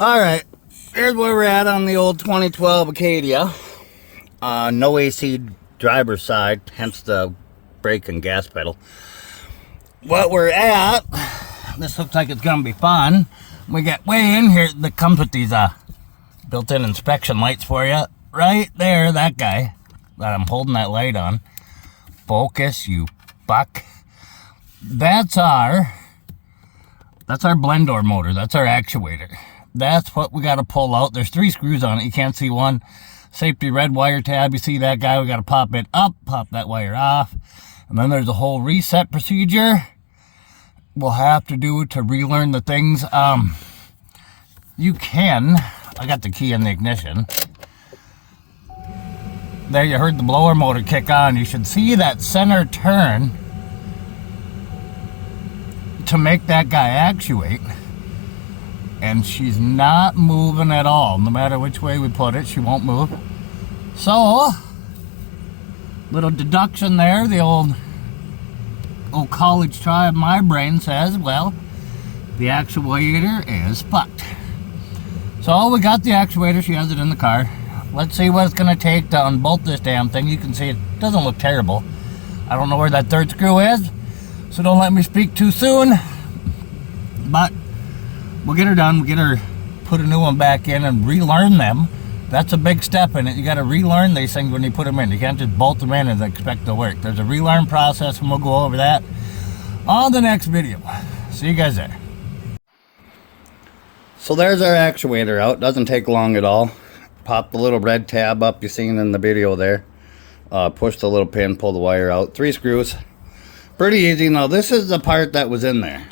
All right, here's where we're at on the old 2012 Acadia. No AC driver's side, hence the brake and gas pedal. What we're at, this looks like it's gonna be fun. We get way in here that comes with these built-in inspection lights for you. Right there, that guy that I'm holding that light on. Focus, you buck. That's our blend door motor. That's our actuator. That's what we got to pull out. There's 3 screws on it. You can't see one. Safety red wire tab. You see that guy? We got to pop it up, pop that wire off. And then there's a whole reset procedure we'll have to do to relearn the things. You can. I got the key in the ignition. There, you heard the blower motor kick on. You should see that center turn to make that guy actuate. And she's not moving at all. No matter which way we put it, she won't move. So, little deduction there. The old college try of my brain says, well, the actuator is fucked. So we got the actuator. She has it in the car. Let's see what it's going to take to unbolt this damn thing. You can see it doesn't look terrible. I don't know where that 3rd screw is, so don't let me speak too soon. But we'll get her done. We'll get her, put a new one back in and relearn them. That's a big step in it. You got to relearn these things when you put them in. You can't just bolt them in and expect to work. There's a relearn process, and we'll go over that on the next video. See you guys there. So there's our actuator out. Doesn't take long at all. Pop the little red tab up you seen in the video there. Push the little pin, pull the wire out. 3 screws. Pretty easy. Now this is the part that was in there.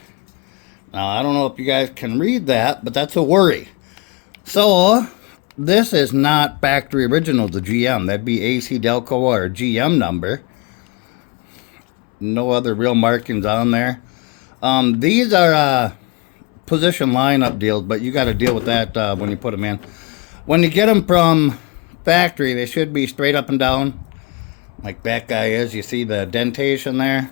Now I don't know if you guys can read that, but that's a worry. So this is not factory original to GM. That'd be AC Delco or a GM number. No other real markings on there. These are position lineup deals, but you got to deal with that when you put them in. When you get them from factory, they should be straight up and down, like that guy is. You see the dentation there.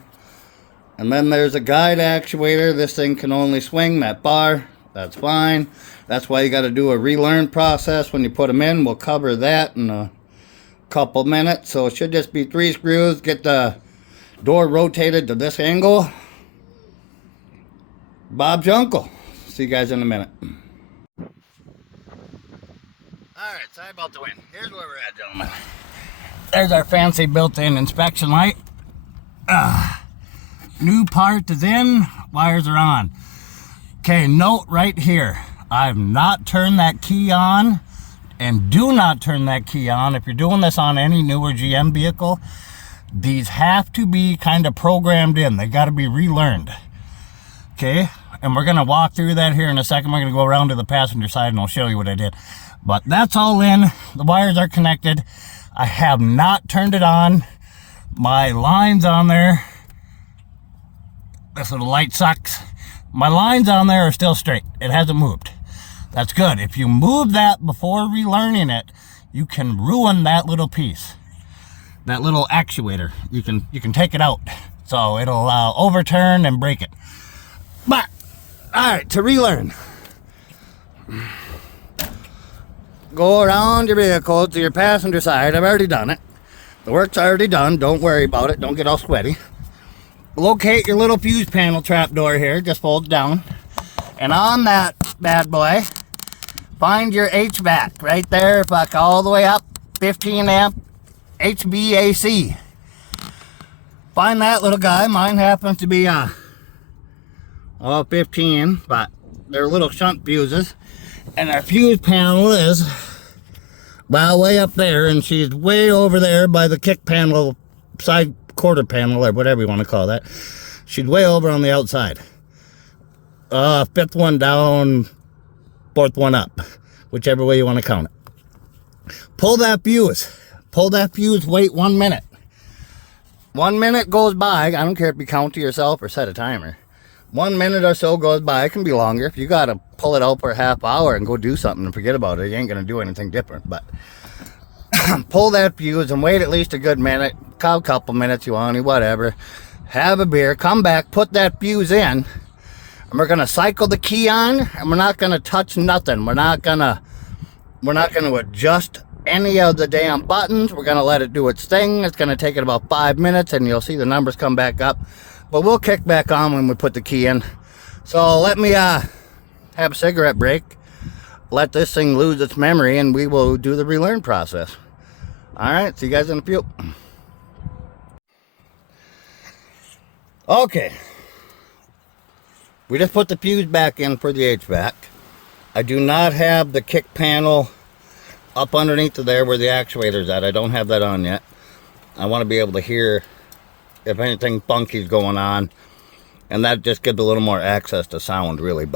And then there's a guide actuator. This thing can only swing that bar. That's fine. That's why you got to do a relearn process when you put them in. We'll cover that in a couple minutes. So it should just be 3 screws. Get the door rotated to this angle. Bob's your uncle. See you guys in a minute. Alright, sorry about the wind. Here's where we're at, gentlemen. There's our fancy built-in inspection light. New part is in. Wires are on. Okay, note right here. I've not turned that key on. And do not turn that key on. If you're doing this on any newer GM vehicle, these have to be kind of programmed in. They got to be relearned. Okay, and we're going to walk through that here in a second. We're going to go around to the passenger side and I'll show you what I did. But that's all in. The wires are connected. I have not turned it on. My line's on there. This little light sucks. My lines on there are still straight. It hasn't moved. That's good. If you move that before relearning it, you can ruin that little piece. That little actuator. You can take it out. So it'll overturn and break it. But, alright, to relearn. Go around your vehicle to your passenger side. I've already done it. The work's already done. Don't worry about it. Don't get all sweaty. Locate your little fuse panel trap door here. Just fold it down. And on that bad boy, find your HVAC right there. Fuck all the way up. 15 amp HVAC. Find that little guy. Mine happens to be 15, but they're little shunt fuses. And our fuse panel is, well, way up there, and she's way over there by the kick panel, side quarter panel, or whatever you want to call that. She's way over on the outside. 5th one down, 4th one up, whichever way you want to count it. Pull that fuse. Pull that fuse, wait 1 minute. 1 minute goes by. I don't care if you count to yourself or set a timer. 1 minute or so goes by. It can be longer. If you got to pull it out for a half hour and go do something and forget about it, you ain't going to do anything different. But pull that fuse and wait at least a good minute, a couple minutes you want, whatever. Have a beer, come back, put that fuse in, And we're gonna cycle the key on, and we're not gonna touch nothing. We're not gonna adjust any of the damn buttons. We're gonna let it do its thing. It's gonna take it about 5 minutes, and you'll see the numbers come back up. But we'll kick back on when we put the key in. So let me have a cigarette break. Let this thing lose its memory, and we will do the relearn process. All right, see you guys in a few. Okay. We just put the fuse back in for the HVAC. I do not have the kick panel up underneath of there where the actuator's at. I don't have that on yet. I want to be able to hear if anything funky's going on. And that just gives a little more access to sound, really.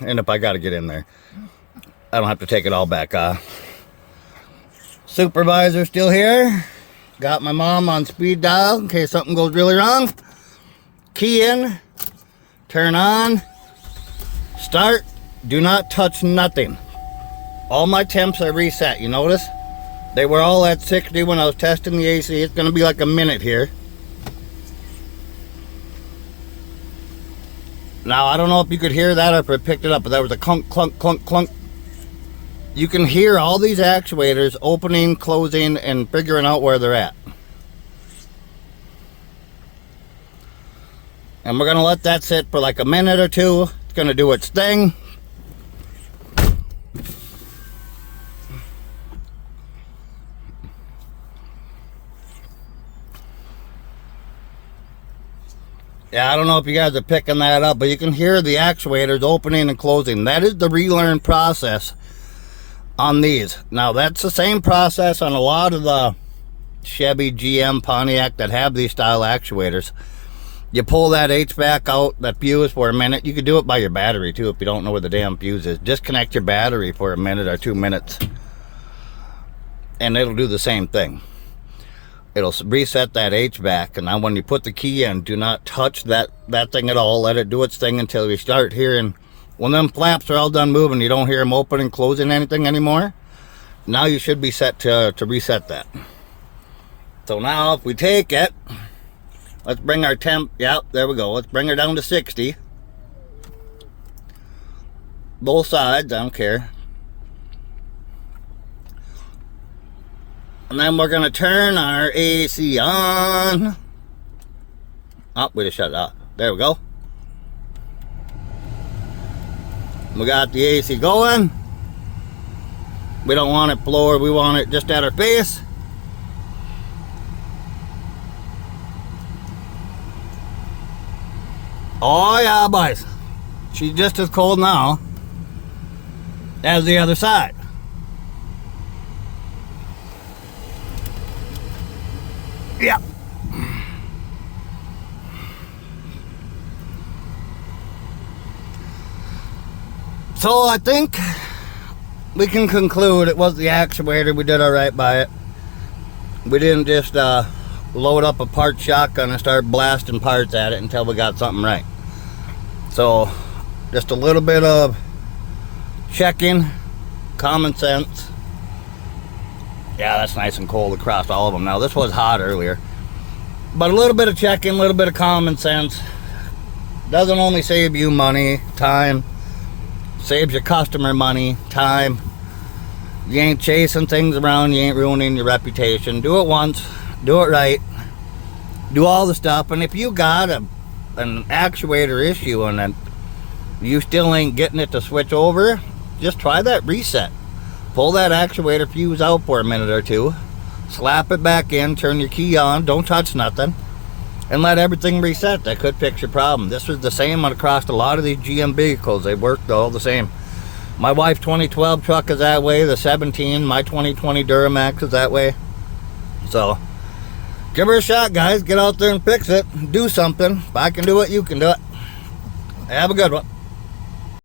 And if I got to get in there, I don't have to take it all back off. Supervisor still here. Got my mom on speed dial in case something goes really wrong. Key in. Turn on. Start. Do not touch nothing. All my temps are reset. You notice? They were all at 60 when I was testing the AC. It's going to be like a minute here. Now, I don't know if you could hear that or if it picked it up, but there was a clunk, clunk, clunk, clunk. You can hear all these actuators opening, closing, and figuring out where they're at. And we're going to let that sit for like a minute or two. It's going to do its thing. Yeah, I don't know if you guys are picking that up, but you can hear the actuators opening and closing. That is the relearn process on these. Now, that's the same process on a lot of the Chevy, GM, Pontiac that have these style actuators. You pull that HVAC out, that fuse for a minute. You could do it by your battery, too, if you don't know where the damn fuse is. Disconnect your battery for a minute or 2 minutes, and it'll do the same thing. It'll reset that HVAC, and now when you put the key in, do not touch that thing at all. Let it do its thing until you start hearing. When them flaps are all done moving, you don't hear them opening, closing anything anymore. Now you should be set to reset that. So now if we take it, let's bring our temp, yep, there we go. Let's bring her down to 60. Both sides, I don't care. And then we're going to turn our AC on. Oh, we just shut it off. There we go. We got the AC going. We don't want it floor. We want it just at our face. Oh yeah, boys. She's just as cold now as the other side. Yep. So I think we can conclude it was the actuator. We did all right by it. We didn't just load up a part shotgun and start blasting parts at it until we got something right. So just a little bit of checking, common sense. Yeah, that's nice and cold across all of them. Now, this was hot earlier. But a little bit of checking, a little bit of common sense. Doesn't only save you money, time. Saves your customer money, time. You ain't chasing things around. You ain't ruining your reputation. Do it once. Do it right. Do all the stuff. And if you got an actuator issue and you still ain't getting it to switch over, just try that reset. Pull that actuator fuse out for a minute or two, slap it back in, turn your key on, don't touch nothing, and let everything reset. That could fix your problem. This was the same across a lot of these GM vehicles. They worked all the same. My wife's 2012 truck is that way, the 17, my 2020 Duramax is that way. So, give her a shot, guys. Get out there and fix it. Do something. If I can do it, you can do it. Have a good one.